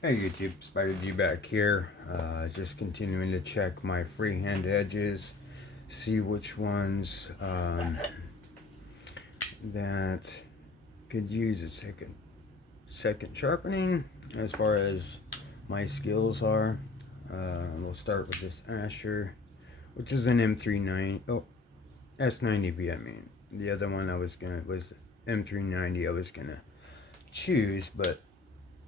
Hey YouTube, Spider G back here. Just continuing to check my freehand edges, see which ones that could use a second sharpening as far as my skills are. We'll start with this Asher, which is an M39. Oh, S90B. I mean, the other one was M390. I was gonna choose, but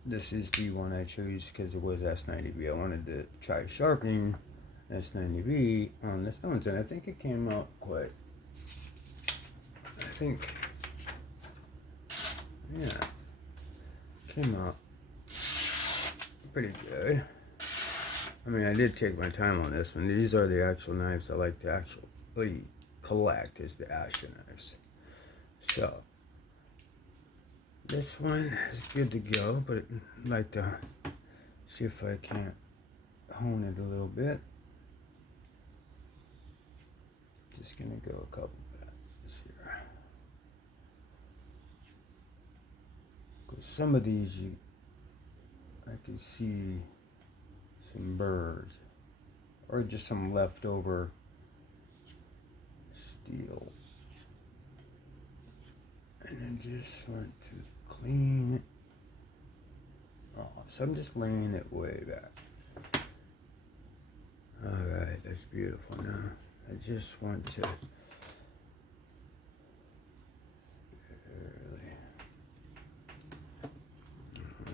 this is the one I chose because it was S90B. I wanted to try sharpening S90B on the stones, and I think it came out quite. I think, yeah, came out pretty good. I mean, I did take my time on this one. These are the actual knives I like to actually collect, is the Asher knives. So this one is good to go, but I'd like to see if I can't hone it a little bit. Just gonna go a couple passes here. Cause some of these I can see some burrs or just some leftover steel, and I just want to clean it off. So I'm just laying it way back. All right, that's beautiful. Now I just want to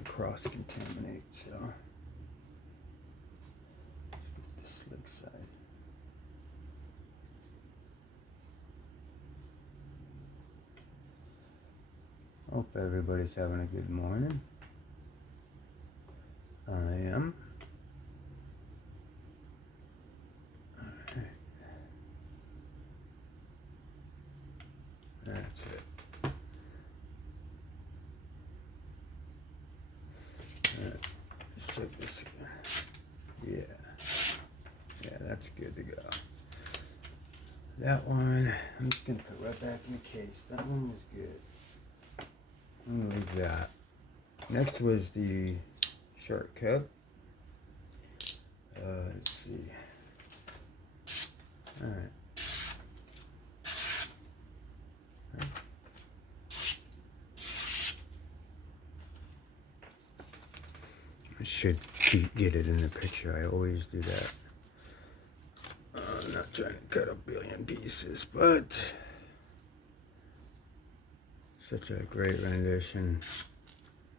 cross-contaminate, so let's get the slick side. Hope everybody's having a good morning. I am. Alright. That's it. Alright. Let's check this again. Yeah, that's good to go. That one, I'm just gonna put right back in the case. That one was good. I'm gonna leave that. Next was the shortcut. Let's see. Alright. I should get it in the picture. I always do that. I'm not trying to cut a billion pieces, but such a great rendition.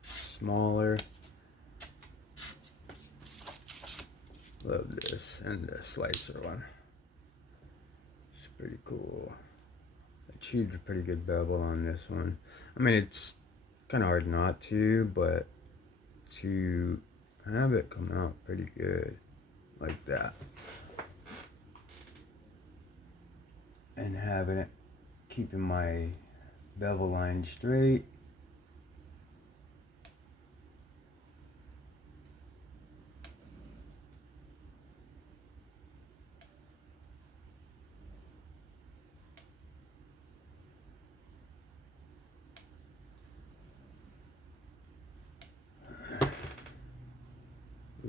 Smaller. Love this. And the slicer one. It's pretty cool. I chewed a pretty good bevel on this one. I mean, it's kind of hard not to, but to have it come out pretty good like that, and having it keeping my bevel line straight.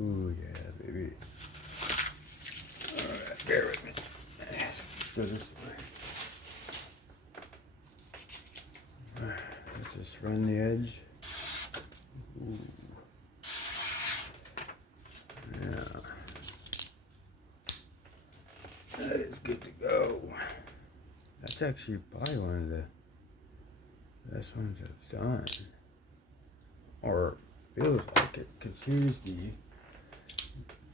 Ooh yeah, baby. Alright, bear with me. Let's go this way. Let's just run the edge. Ooh. Yeah. That is good to go. That's actually probably one of the best ones I've done. Or feels like it, because here's the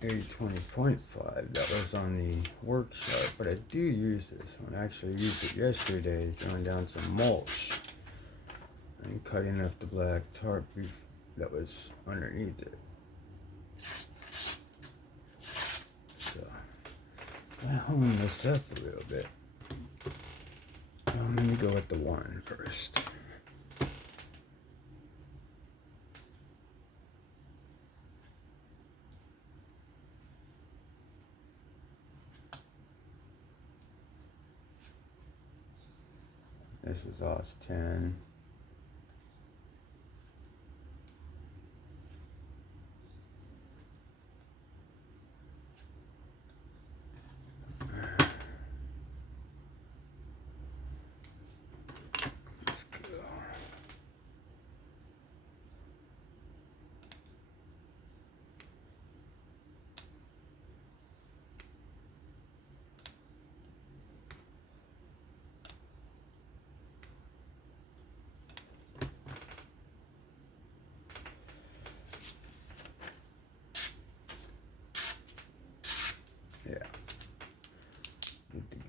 820.5 that was on the workshop, but I do use this one. I actually used it yesterday throwing down some mulch and cutting up the black tarp that was underneath it. So I hone this up a little bit. Let me go with the one first. This was OS 10.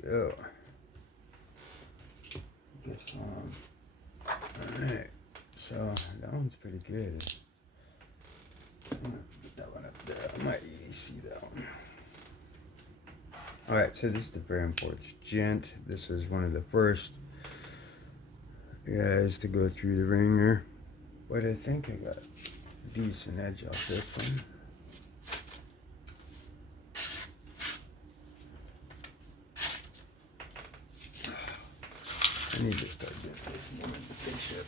go. Guess alright, so that one's pretty good. I'm gonna put that one up there. I might see that one. Alright, so this is the Freehand Forge Gent. This was one of the first guys to go through the ringer, but I think I got a decent edge off this one. I need to start getting this name in the big ship.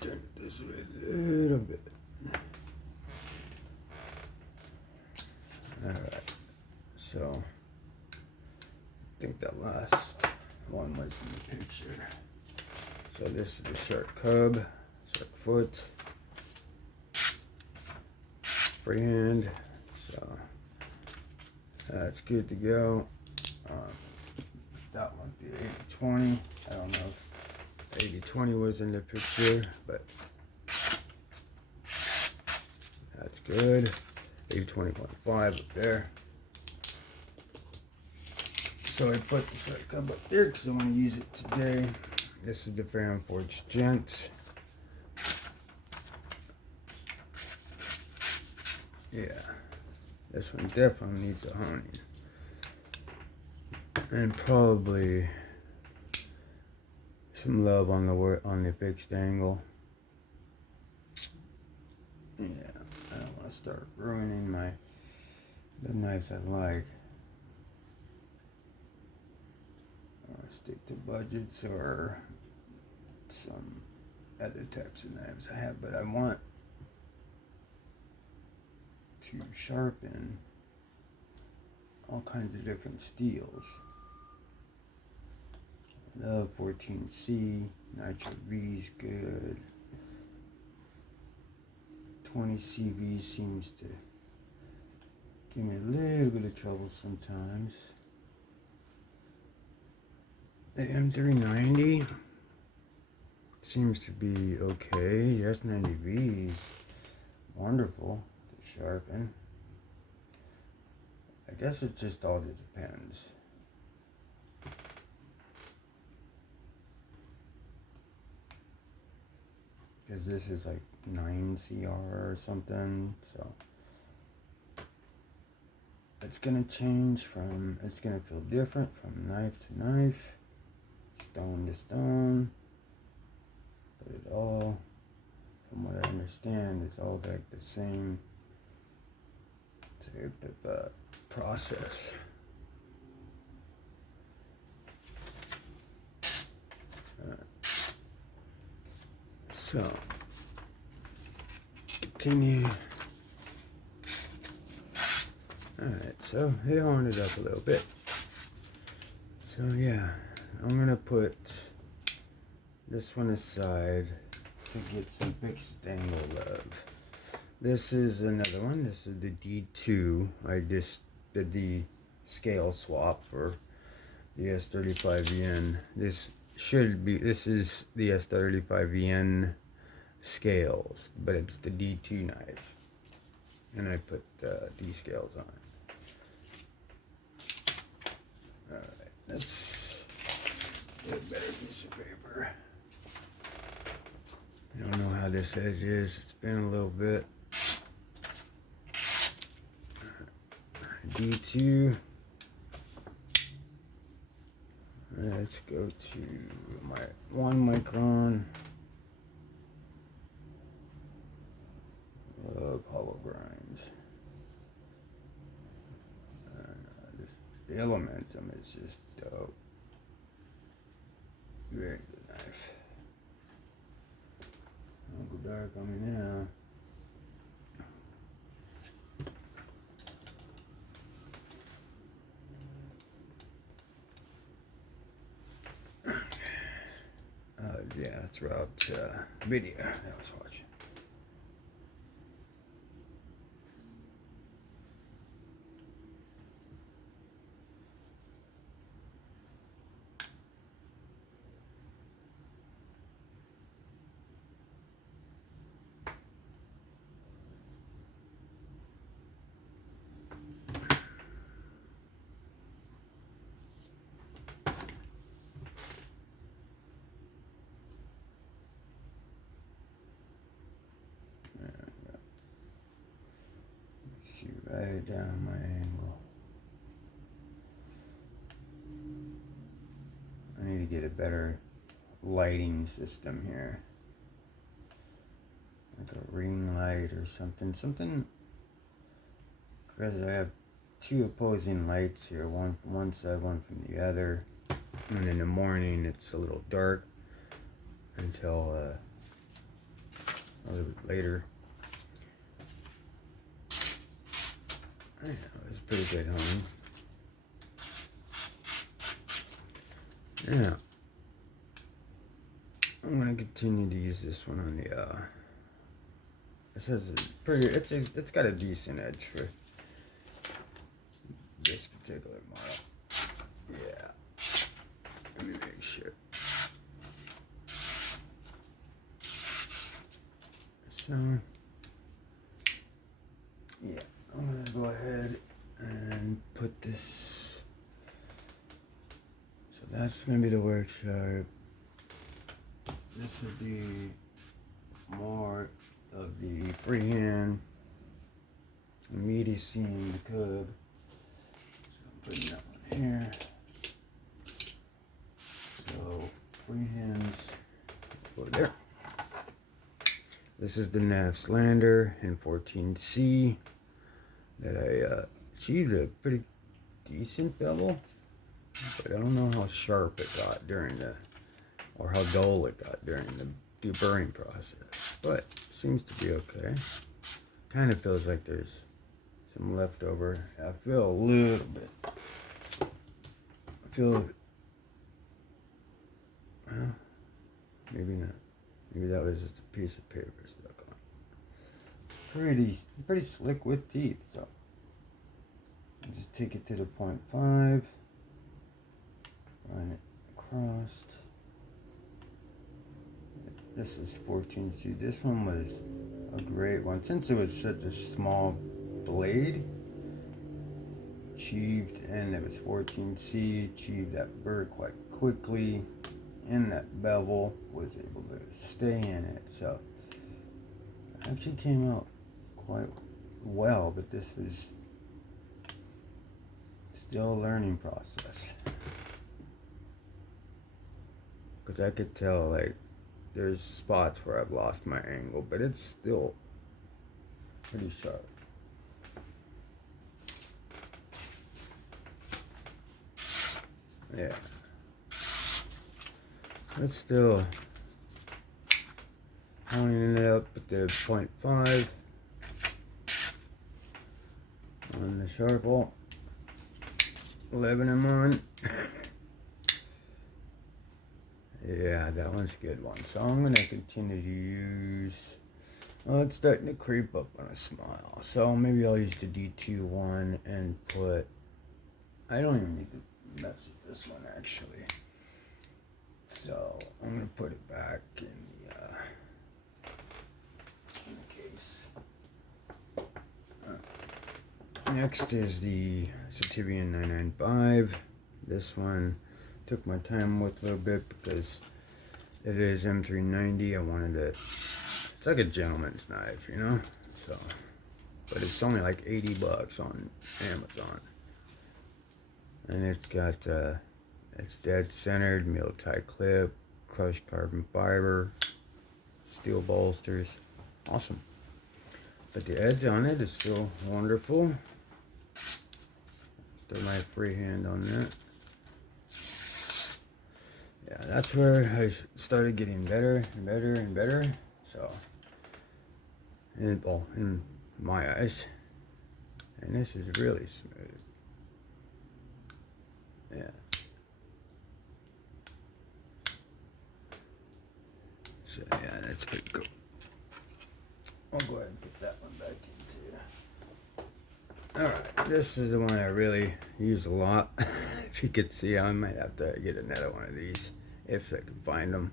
Turn it this way a little bit. Alright, so I think that last one was in the picture. So this is the shark cub, shark foot, freehand. So that's good to go. That one be 80-20. I don't know if 80-20 was in the picture, but that's good. 80-20.5 up there. So I put the shark cub up there because I want to use it today. This is the Freehand Forge Gent. Yeah, this one definitely needs a honing. And probably some love on the fixed angle. Yeah, I don't want to start ruining the knives I like. I want to stick to budgets or some other types of knives I have, but I want to sharpen all kinds of different steels. The 14C, Nitro V is good. 20 CV seems to give me a little bit of trouble sometimes. The M390 seems to be okay. The S90V is wonderful to sharpen. I guess it just all depends. Because this is like 9CR or something, so it's gonna change from, it's gonna feel different from knife to knife, stone to stone, but it all, from what I understand, it's all like the same type of process. So, continue. Alright, so it honed it up a little bit. So yeah, I'm gonna put this one aside to get some fixed angle love. This is another one. This is the D2. I just did the scale swap for the S35VN. This is the S35VN scales, but it's the D2 knife, and I put D scales on it. Alright, let's get a better piece of paper. I don't know how this edge is. It's been a little bit. D2. Let's go to my 1 micron of hollow grinds. The Elementum is just dope. Very good knife. Don't go dark on me now. Yeah, throughout video I was watching. shoot right down my angle. I need to get a better lighting system here. Like a ring light or something. Because I have two opposing lights here, one from one side, one from the other. And in the morning it's a little dark until a little bit later. I know, it's pretty good, honey. Yeah. I'm gonna continue to use this one on the it says it's pretty, it's got a decent edge for this particular model. Yeah. Let me make sure. So yeah, I'm gonna go ahead and put this. So that's gonna be the work sharp. This would be more of the freehand immediacy in the cub. So I'm putting that one here. So freehands go there. This is the nav slander in 14C that I achieved a pretty decent bevel, but I don't know how sharp it got during the, or how dull it got during the deburring process, but seems to be okay. Kind of feels like there's some leftover. I feel a little bit. I feel, well, maybe not. Maybe that was just a piece of paper stuck on. It's pretty slick with teeth, so just take it to the 0.5, run it across. This is 14C. This one was a great one. Since it was such a small blade, achieved, and it was 14C, achieved that burr quite quickly, and that bevel was able to stay in it. So it actually came out quite well, but this was still a learning process. Because I could tell, like, there's spots where I've lost my angle, but it's still pretty sharp. Yeah. So it's still honing it up at the 0.5 on the Sharple. 11 I'm on. Yeah, that one's a good one. So I'm going to continue to use, oh, it's starting to creep up on a smile. So maybe I'll use the D2 one and put, I don't even need to mess with this one actually. So I'm going to put it back in the case. Next is the Sativian 995. This one took my time with a little bit because it is M390. I wanted it, it's like a gentleman's knife, you know? So, but it's only like 80 bucks on Amazon. And it's got, it's dead centered, mill tight clip, crushed carbon fiber, steel bolsters. Awesome. But the edge on it is still wonderful. Still my freehand on that. Yeah, that's where I started getting better and better and better. So, and, well, in my eyes, and this is really smooth. Yeah. So yeah, that's pretty cool. I'll go ahead and put that one back into. Alright, this is the one I really use a lot. If you could see, I might have to get another one of these if I can find them.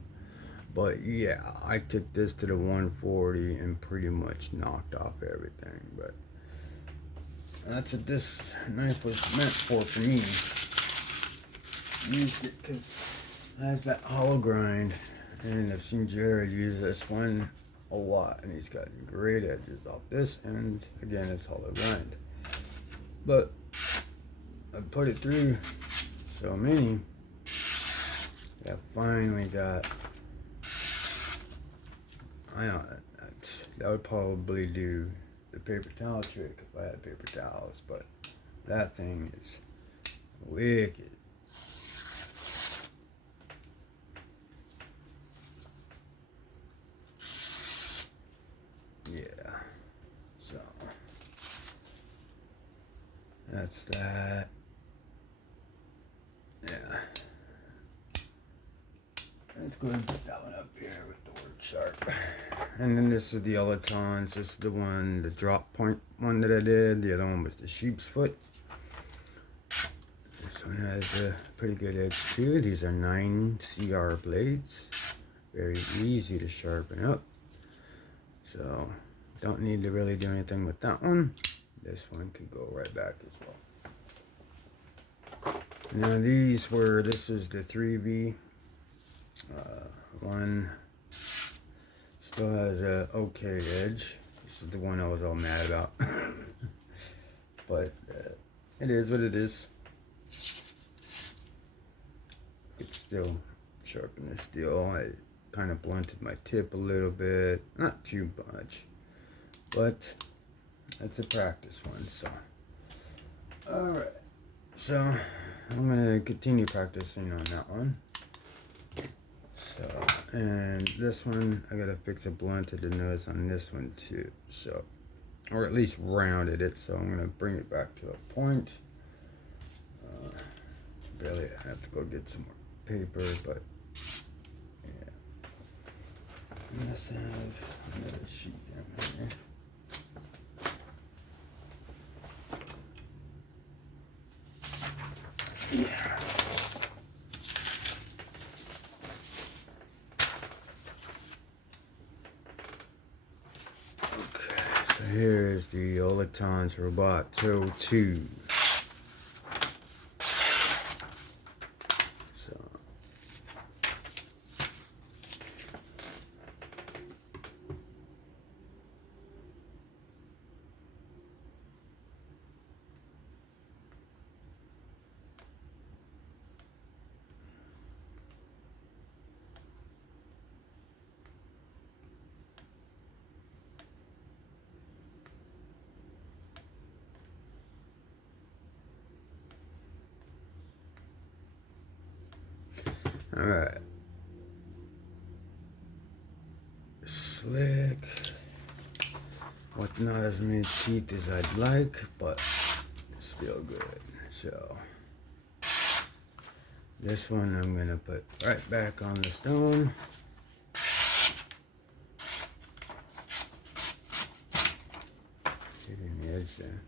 But yeah, I took this to the 140 and pretty much knocked off everything. But that's what this knife was meant for me. Used it because it has that hollow grind, and I've seen Jared use this one a lot, and he's gotten great edges off this, and again, it's hollow grind. But I put it through so many that I finally got. That would probably do the paper towel trick if I had paper towels, but that thing is wicked. Yeah, so that's that. Yeah, let's go ahead and put that one up here with the word sharp. And then this is the Olitons. This is the one, the drop point one that I did. The other one was the sheep's foot. This one has a pretty good edge too. These are 9 CR blades. Very easy to sharpen up. So don't need to really do anything with that one. This one could go right back as well. Now this is the 3V. One still has a okay edge. This is the one I was all mad about. But it is what it is. It's still sharpen the steel. I kind of blunted my tip a little bit. Not too much. But it's a practice one, so. Alright. So I'm gonna continue practicing on that one. So, and this one, I gotta fix a blunted nose on this one too. So, or at least rounded it. So I'm gonna bring it back to a point. Really, I have to go get some more paper, but yeah. Let's have another sheet down here. Yeah. Okay, so here is the Olitons Robot Toe 2. Alright. Slick. With not as many teeth as I'd like, but still good. So this one I'm gonna put right back on the stone. Hitting the edge there.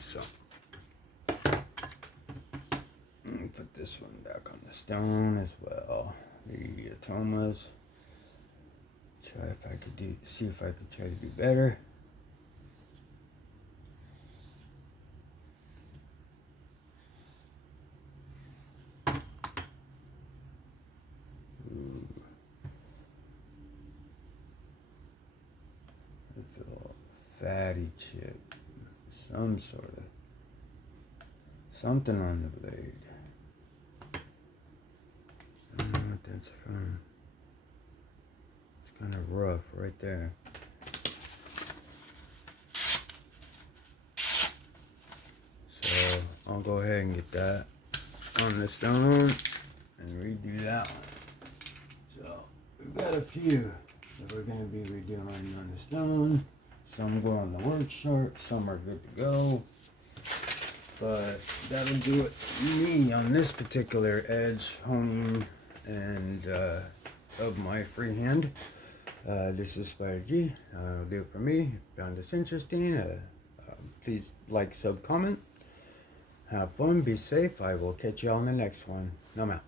So let me put this one back on the stone as well. The Atomas. See if I could try to do better. Ooh. I feel fatty chip. Some sort of something on the blade. I don't know what that's from. It's kind of rough right there. So I'll go ahead and get that on the stone and redo that one. So we've got a few that we're going to be redoing on the stone. Some go on the word sharp, some are good to go. But that'll do it for me on this particular edge honing and of my freehand. This is Spider G. That'll do it for me. Found this interesting. Please like, sub, comment. Have fun, be safe. I will catch you all in the next one. I'm out.